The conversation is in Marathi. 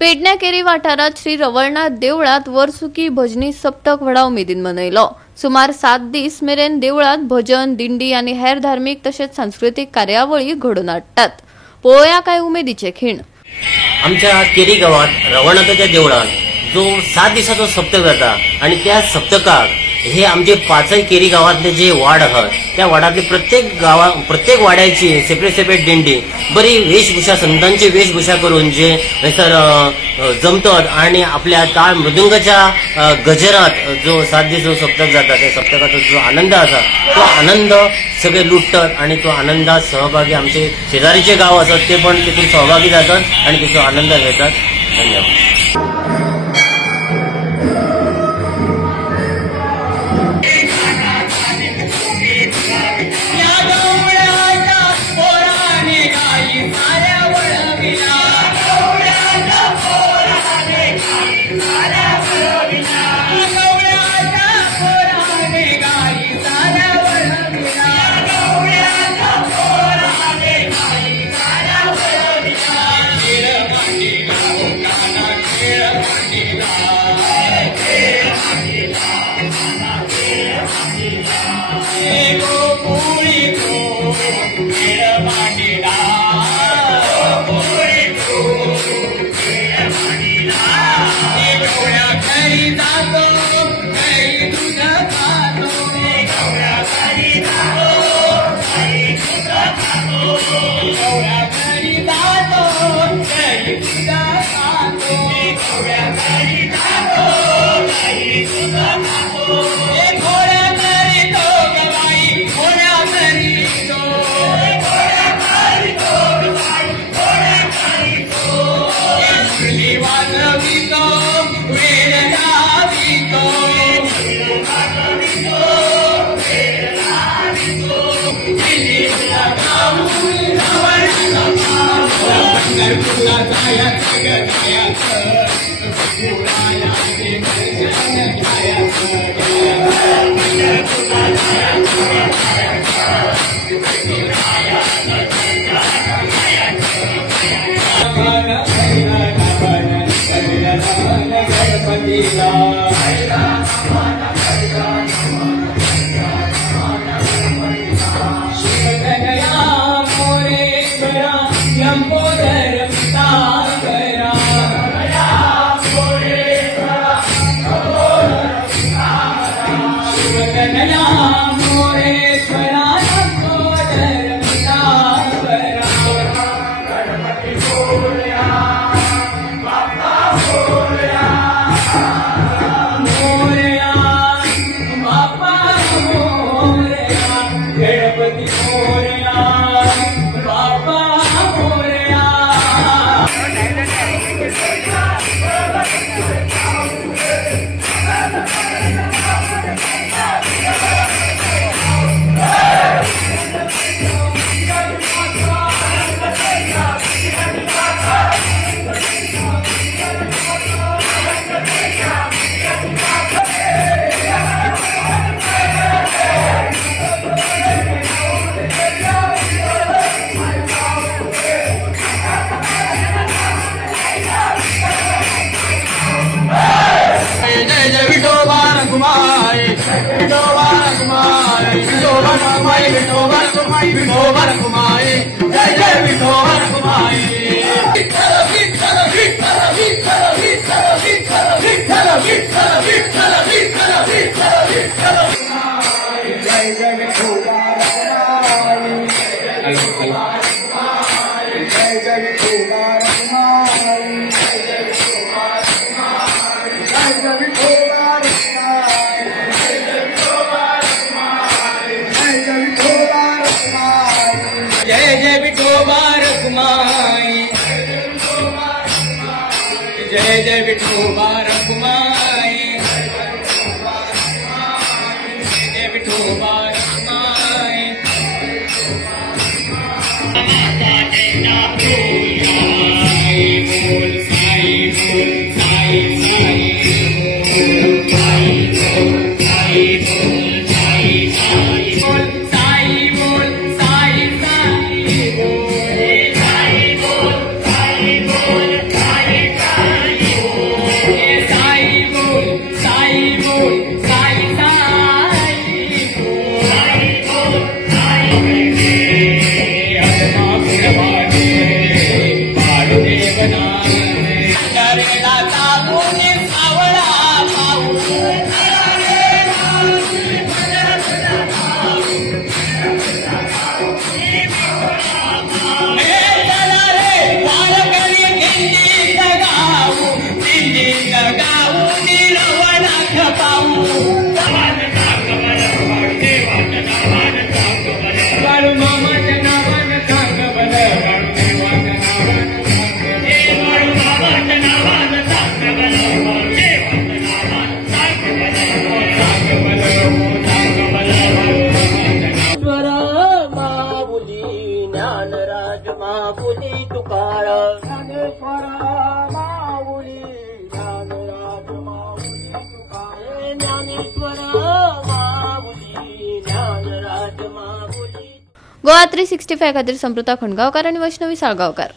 पेडण्या केरी वाठारात श्री रवळनाथ देवळात वर्सुकी भजनी सप्तक व्हडा उमेदीन मनयलो। सुमार 7 दीस मेरेन देवळात भजन, दिंडी आणि हेर धार्मिक तसेच सांस्कृतिक कार्यावळी घडोवन हाडटात। पळोवया काय उमेदीचे खीण। आमच्या केरी गावात रवळनाथाच्या देवळात जो 7 दिसाचो सप्तक जाता आणि त्या सप्तकाक हे आमचे 5 केरी गावातले जे वाड आहात त्या वाडातले प्रत्येक वाड्याची सेपरेट दिंडी बरी वेशभूषा संतांची वेशभूषा करून जे थंयसर जमतात आणि आपल्या टाळ मृदुंगाच्या गजरात जो 7 दीस जो सप्तक जाता त्या सप्तकाचो जो आनंद आसा तो आनंद सगळे लुटतात आणि तो आनंदात सहभागी आमचे शेजारीचे गाव असतात ते पण तितून सहभागी जातात आणि तिचो आनंद घेतात। धन्यवाद। जय जय विठोबा रखुमाई, जय विठोबा रखुमाई। बोल साई बोल साई साई बोल साई बोल साई बोल साई साई बोल साई बोल साई साई बोल साई बोल साई बोल साई साई। ज्ञानेश्वर माऊली ज्ञानराज माऊली. गोवा 365 खातीर समृता खणगांवकार आणि वैष्णवी साळगांवकार.